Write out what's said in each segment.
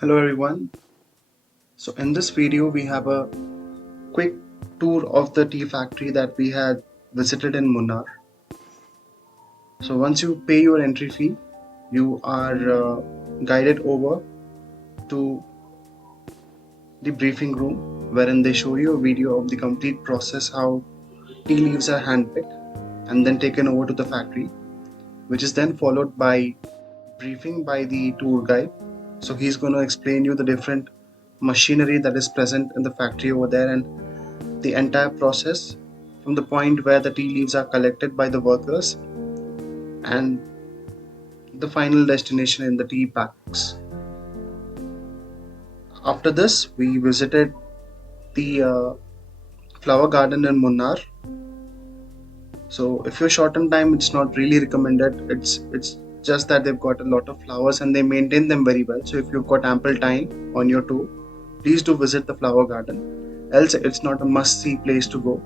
Hello everyone. So in this video we have a quick tour of the tea factory that we had visited in Munnar. So once you pay your entry fee, you are guided over to the briefing room wherein they show you a video of the complete process how tea leaves are handpicked and then taken over to the factory, which is then followed by briefing by the tour guide. So he's going to explain you the different machinery that is present in the factory over there and the entire process from the point where the tea leaves are collected by the workers and the final destination in the tea packs. After this, we visited the flower garden in Munnar. So if you're short on time, it's not really recommended. It's just that they've got a lot of flowers and they maintain them very well. So if you've got ample time on your tour, please do visit the flower garden. Else, it's not a must-see place to go.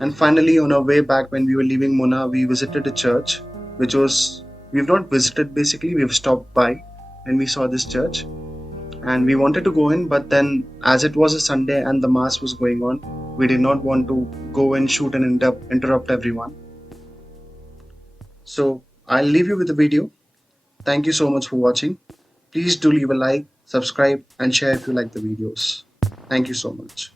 And finally, on our way back, when we were leaving Munnar, we visited a church, which was, we've not visited basically, we've stopped by and we saw this church. And we wanted to go in, but then as it was a Sunday and the mass was going on, we did not want to go and shoot and interrupt everyone. So I'll leave you with the video. Thank you so much for watching. Please do leave a like, subscribe, and share if you like the videos. Thank you so much.